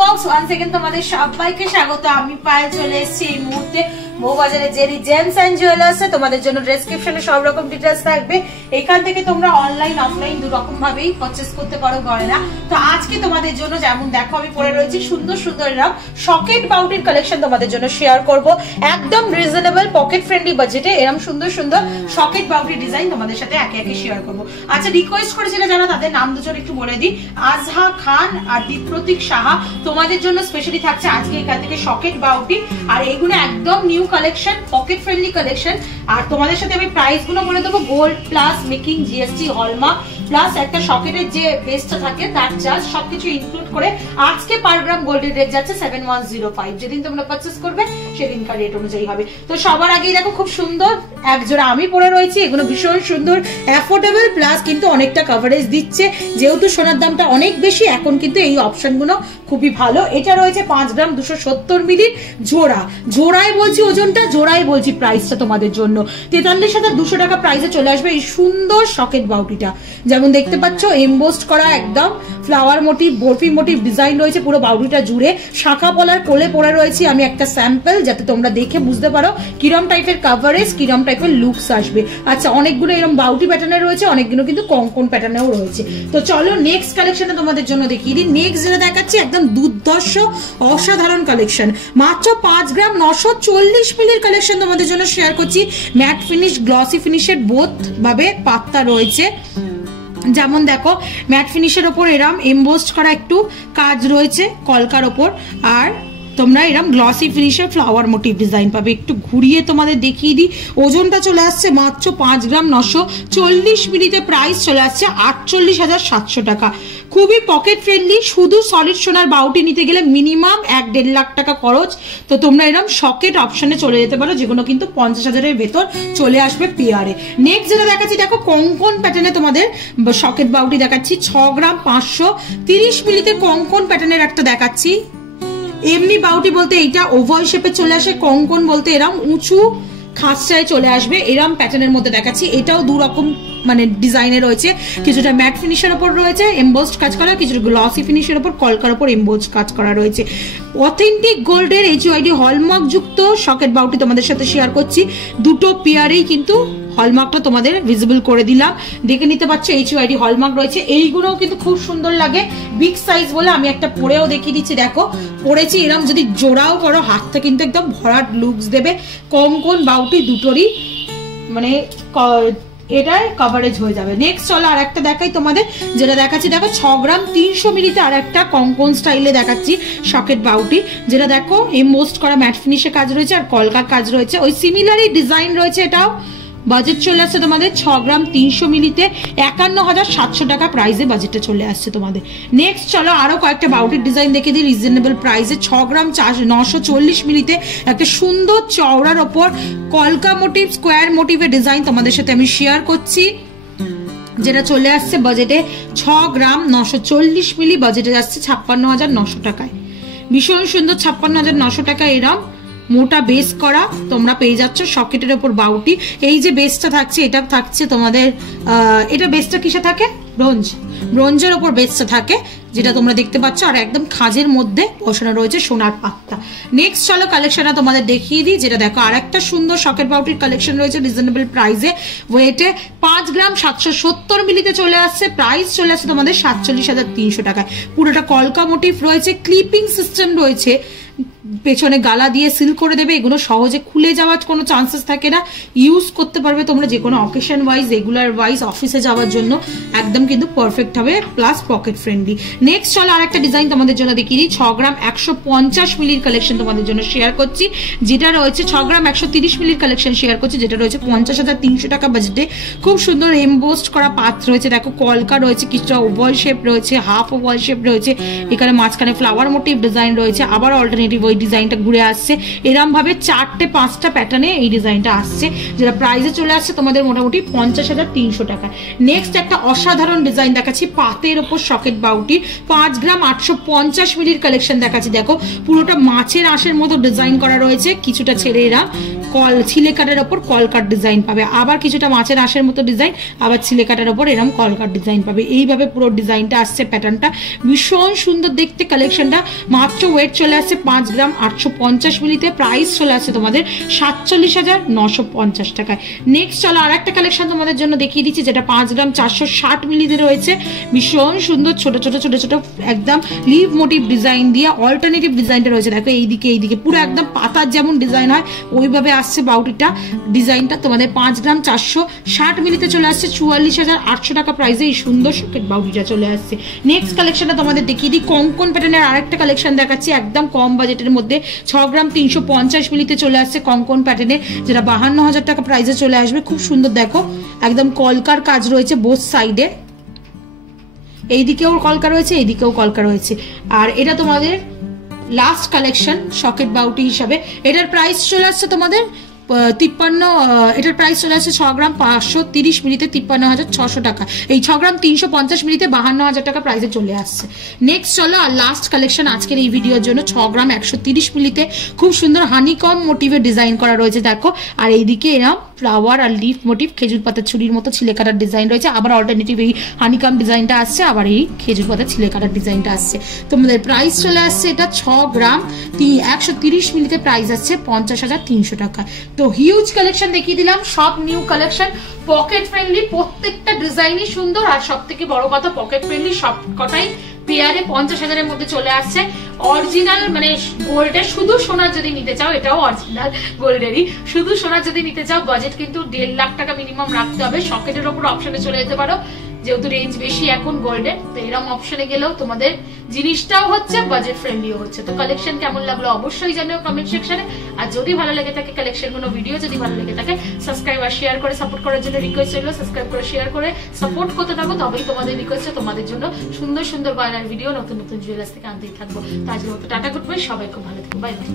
Box once again তোমাদের সবাইকে স্বাগত। আমি পায়ে চলে এসেছি এই মুহূর্তে বউবাজারে জেরি জেমস এন্ড জুয়েলার্সে। তোমাদের জন্য ডেসক্রিপশনে সব রকম ডিটেইলস থাকবে। এখান থেকে তোমরা অনলাইন অফলাইন দু রকম ভাবেই পারচেজ করতে পারো গয়না। তো আজকে তোমাদের জন্য যেমন দেখো আমি পরে রয়েছি সুন্দর সুন্দর এরকম সকেট বাউটির কালেকশন তোমাদের জন্য শেয়ার করব। একদম রিজনেবল পকেট ফ্রেন্ডলি বাজেটে এরকম সুন্দর সুন্দর সকেট বাউটির ডিজাইন তোমাদের সাথে একে একে শেয়ার করব। আচ্ছা, রিকোয়েস্ট করেছিল যারা তাদের নাম দুজন একটু বলে দিই। আজহা খান আর দীপ্রতীক সাহা, তোমাদের জন্য স্পেশালি থাকছে আজকে এখান থেকে সকেট বাউটি। আর এইগুলো একদম new collection, pocket friendly collection. আর তোমাদের সাথে আমি প্রাইস গুলো বলে দেবো। Gold plus making, GST, hallmark plus একটা সকেটের যে বেসটা থাকে তার চার্জ সবকিছু ইনক্লুড করে আজকে পার গ্রাম গোল্ডের রেট যাচ্ছে 7105। যেদিন তোমরা পারচেস করবে সেদিনকার রেট অনুযায়ী হবে। তো সবার আগেই দেখো খুব সুন্দর এক জোড়া আমি পরে রয়েছি। এগুলো ভীষণ সুন্দর, অ্যাফোর্ডেবল প্লাস কিন্তু অনেকটা কভারেজ দিচ্ছে। যেহেতু সোনার দামটা অনেক বেশি, এখন কিন্তু এই অপশনগুলো খুবই ভালো। এটা রয়েছে 5 গ্রাম 270 মিলির জোড়া। জোড়ায় বলছি ওজনটা, জোড়ায় বলছি প্রাইসটা তোমাদের জন্য 43,200 টাকা প্রাইসে চলে আসবে এই সুন্দর সকেট বাউটিটা। যেমন দেখতে পাচ্ছ এমবোসড করা একদম flower motif, barfi motif design রয়েছে পুরো বাউটিটা জুড়ে। শাখা পলার কোলে পরে রয়েছি আমি একটা স্যাম্পল, যাতে তোমরা দেখে বুঝতে পারো কিরম টাইপের কভারেজ, কিরম টাইপের লুকস আসবে। আচ্ছা, অনেকগুলো এরকম বাউটি প্যাটার্নে রয়েছে, অনেকগুলো কিন্তু কঙ্কন প্যাটার্নেও রয়েছে। তো চলো নেক্সট কালেকশনটা তোমাদের জন্য দেখিয়ে দিই। নেক্সট যেটা দেখাচ্ছি একদম দুর্ধর্ষ অসাধারণ কালেকশন। মাত্র 5 গ্রাম 940 মিলির কালেকশন তোমাদের জন্য শেয়ার করছি। ম্যাট ফিনিশ, গ্লসি ফিনিশের বোথ ভাবে পাত্তা রয়েছে। যেমন দেখো ম্যাট ফিনিশের ওপর এরম এমবোসড করা একটু কাজ রয়েছে কলকার ওপর, আর তোমরা এরম গ্লসি ফিনিশের ফ্লাওয়ার মোটিভ ডিজাইন পাবে। একটু ঘুরিয়ে তোমাদের দেখিয়ে দিই। ওজনটা চলে আসছে মাত্র 5 গ্রাম 940 মিলিতে। প্রাইস চলে আসছে 48,700 টাকা। খুবই পকেট ফ্রেন্ডলি। শুধু সলিড সোনার বাউটি নিতে গেলে মিনিমাম 1-1.5 লাখ টাকা খরচ। তো তোমরা এরম সকেট অপশনে চলে যেতে পারো, যেগুলো কিন্তু 50,000-এর ভেতর চলে আসবে পেয়ারে। নেক্সট যেটা দেখাচ্ছি দেখো কঙ্কন প্যাটার্নে তোমাদের সকেট বাউটি দেখাচ্ছি। 6 গ্রাম 530 মিলিতে কঙ্কন প্যাটার্নের একটা দেখাচ্ছি। এমনি বাউটি বলতে এইটা ওভাল শেপে চলে আসে, কঙ্কন বলতে এরম উঁচু খাঁচায় চলে আসবে। এরম প্যাটার্নের মধ্যে দেখাচ্ছি। এটাও দু রকম মানে ডিজাইনে রয়েছে। কিছুটা ম্যাট ফিনিশের ওপর রয়েছে এমবোসড কাজ করা, কিছুটা গ্লসি ফিনিশের ওপর কলকার ওপর এমবোসড কাজ করা রয়েছে। অথেন্টিক গোল্ডের HUID হলমার্ক যুক্ত সকেট বাউটি তোমাদের সাথে শেয়ার করছি। দুটো পেয়ারেই কিন্তু হলমার্কটা তোমাদের ভিজিবল করে দিলাম, দেখে নিতে পারছো HUID হলমার্ক রয়েছে। এইগুলোও কিন্তু খুব সুন্দর লাগে, বিগ সাইজ বলে আমি একটা পরেও দেখিয়ে দিচ্ছি। দেখো পরেছি এরকম, যদি জোড়াও করো হাতটা কিন্তু একদম ভরাট লুকস দেবে। কঙ্কন বাউটি দুটোরই মানে এটার কভারেজ হয়ে যাবে। নেক্সট চলো আর একটা দেখাই তোমাদের, যেটা দেখাচ্ছি দেখো 6 গ্রাম 300 মিলিতে আর একটা কঙ্কন স্টাইলে দেখাচ্ছি সকেট বাউটি। যেটা দেখো এমবোসড করা ম্যাট ফিনিশে কাজ রয়েছে আর কলকার কাজ রয়েছে। ওই সিমিলারই ডিজাইন রয়েছে। এটাও বাজেট চলে আসছে তোমাদের 6 গ্রাম 300 মিলিতে 51,700 টাকা প্রাইসে বাজেটটা চলে আসছে তোমাদের। নেক্সট চলো আরো কয়েকটা বাউটির ডিজাইন দেখে দিই রিজনেবল প্রাইসে। 6 গ্রাম 940 মিলিতে একটা সুন্দর চওড়ার ওপর কলকা মোটিভ, স্কোয়ার মোটিভের ডিজাইন তোমাদের সাথে আমি শেয়ার করছি, যেটা চলে আসছে বাজেটে 6 গ্রাম 940 মিলি। বাজেটে যাচ্ছে 56,900 টাকায়। ভীষণ সুন্দর 56,900 টাকা এরম মোটা বেস করা তোমরা পেয়ে যাচ্ছ সকেটের ওপর বাউটি। এই যে বেসটা থাকছে এটা থাকছে তোমাদের, এটা বেসটা কিসে থাকে? ব্রোঞ্জের ওপর বেসটা থাকে, যেটা তোমরা দেখতে পাচ্ছ। আর একদম খাজের মধ্যে বসানো রয়েছে সোনার পাত্তা। নেক্সট চলো কালেকশনটা তোমাদের দেখিয়ে দিই। যেটা দেখো আর একটা সুন্দর সকেট বাউটির কালেকশন রয়েছে রিজনেবল প্রাইসে। ওয়েটে 5 গ্রাম 770 মিলিতে চলে আসছে। প্রাইস চলে আসছে তোমাদের 47,300 টাকায়। পুরোটা কলকা মোটিভ রয়েছে, ক্লিপিং সিস্টেম রয়েছে, পেছনে গালা দিয়ে সিল করে দেবে। এগুলো সহজে খুলে যাওয়ার কোনো চান্সেস থাকে না। ইউজ করতে পারবে তোমরা যে কোনো অকেশন ওয়াইজ, রেগুলার ওয়াইজ, অফিসে যাওয়ার জন্য একদম কিন্তু পারফেক্ট হবে, প্লাস পকেট ফ্রেন্ডলি। নেক্সট চলো আর একটা ডিজাইন তোমাদের জন্য দেখিয়ে দিই। 6 গ্রাম 150 মিলির কালেকশন তোমাদের জন্য শেয়ার করছি, যেটা রয়েছে 6 গ্রাম 130 মিলির কালেকশন শেয়ার করছি, যেটা রয়েছে 50,300 টাকা বাজেটে। খুব সুন্দর এমবোসড করা পাত রয়েছে। দেখো কলকা রয়েছে, কিছুটা ওভাল শেপ রয়েছে, হাফ ওভাল শেপ রয়েছে। এখানে মাঝখানে ফ্লাওয়ার মোটিভ ডিজাইন রয়েছে। আবার অল্টারনেটিভ ওই ডিজাইনটা ঘুরে আসছে। এরম ভাবে 4-5টা প্যাটার্নে এই ডিজাইনটা আসছে, যেটা প্রাইসে চলে আসছে তোমাদের মোটামুটি 50,300 টাকা। নেক্সট একটা অসাধারণ ডিজাইন দেখাচ্ছি পাতের ওপর সকেট বাউটি। 5 গ্রাম 850 মিলির কালেকশন দেখাচ্ছি। দেখো পুরোটা মাছের আঁশের মতো ডিজাইন করা রয়েছে, কিছুটা ছেড়ে এরা ছিলেকাটার ওপর কলকাট ডিজাইন পাবে, আবার কিছুটা মাছের আঁশের মতো ডিজাইন, আবার ছিলেকাটার ওপর এরকম কলকাট ডিজাইন পাবে। এইভাবে পুরো ডিজাইনটা আসছে, প্যাটার্নটা ভীষণ সুন্দর দেখতে। কালেকশনটা মাত্র ওয়েট চলে আসছে 5 গ্রাম 850 মিলিতে, প্রাইস চলে আসছে তোমাদের 47,950 টাকায়। নেক্সট চলো আর একটা কালেকশন তোমাদের জন্য দেখিয়ে দিচ্ছি, যেটা 5 গ্রাম 460 মিলিতে রয়েছে। ভীষণ সুন্দর ছোট ছোট ছোট ছোট একদম লিভ মোটিভ ডিজাইন দিয়ে অল্টারনেটিভ ডিজাইনটা রয়েছে। দেখো এইদিকে পুরো একদম পাতার যেমন ডিজাইন হয় ওইভাবে আসছে বাউটিটা। ডিজাইনটা তোমাদের 5 গ্রাম 460 মিলিতে চলে আসছে 44,800 টাকা প্রাইসে এই সুন্দর সকেট বাউটিটা চলে আসছে। নেক্সট কালেকশনটা তোমাদের দেখিয়ে দিই, কঙ্কন প্যাটার্নের আরেকটা কালেকশন দেখাচ্ছি, একদম কম বাজেটের মধ্যে 6 গ্রাম 350 মিলিতে চলে আসছে কঙ্কন প্যাটার্নে, যেটা 52,000 টাকা প্রাইসে চলে আসবে। খুব সুন্দর দেখো, একদম কলকার কাজ রয়েছে বোথ সাইডে, এইদিকেও কলকা রয়েছে এইদিকেও কলকা রয়েছে। আর এটা তোমাদের লাস্ট কালেকশন সকেট বাউটি হিসাবে। এটার প্রাইস চলে আসছে তোমাদের 53, এটার প্রাইস চলে আসছে 6 গ্রাম 530 মিলিতে 53,600 টাকা। এই 6 গ্রাম 350 মিলিতে 52,000 টাকা প্রাইসে চলে আসছে। নেক্সট চলো আর লাস্ট কালেকশন আজকের এই ভিডিওর জন্য, 6 গ্রাম 130 মিলিতে খুব সুন্দর হানিকম মোটিভে ডিজাইন করা রয়েছে দেখো। আর এইদিকে এরকম ফ্লাওয়ার আর লিফ মোটিভ খেজুর পাতার ছুরির মতো ছিলে কাটার ডিজাইন রয়েছে, আবার অল্টারনেটিভ এই হানিকম ডিজাইনটা আসছে, আবার এই খেজুর পাতার ছিলে কাটার ডিজাইনটা আসছে। তোমাদের প্রাইস চলে আসছে এটা 6 গ্রাম 130 মিলিতে প্রাইস আসছে 50,300 টাকা। তো হিউজ কালেকশন দেখিয়ে দিলাম, সব নিউ কালেকশন, পকেট ফ্রেন্ডলি, প্রত্যেকটা ডিজাইনই সুন্দর, আর সব থেকে বড় কথা পকেট ফ্রেন্ডলি, সব কটাই পেয়ারে 50,000-এর মধ্যে চলে আসছে। অরিজিনাল মানে গোল্ডের, শুধু সোনার যদি নিতে চাও, এটাও অরিজিনাল গোল্ডেরই, শুধু সোনার যদি নিতে চাও বাজেট কিন্তু 1.5 লাখ টাকা মিনিমাম রাখতে হবে। সকেটের ওপর অপশনে চলে যেতে পারো, যেহেতু রেঞ্জ বেশি এখন গোল্ডের, তো এরকম অপশনে গেলেও তোমাদের জিনিসটাও হচ্ছে বাজেট ফ্রেন্ডলিও হচ্ছে। তো কালেকশন কেমন লাগলো অবশ্যই জানিও কমেন্ট সেকশনে। আর যদি ভালো লেগে থাকে কালেকশন কোনো ভিডিও যদি ভালো লেগে থাকে, সাবস্ক্রাইব আর শেয়ার করে সাপোর্ট করার জন্য রিকোয়েস্ট রইল। সাবস্ক্রাইব করে শেয়ার করে সাপোর্ট করতে থাকো, তবেই তোমাদের রিকোয়েস্টে তোমাদের জন্য সুন্দর সুন্দর গয়নার ভিডিও নতুন নতুন জুয়েলার্স থেকে আনতেই থাকবো। তো আজকের মতো টাটা, গুড বাই, সবাই খুব ভালো থেকো, বাই বাই।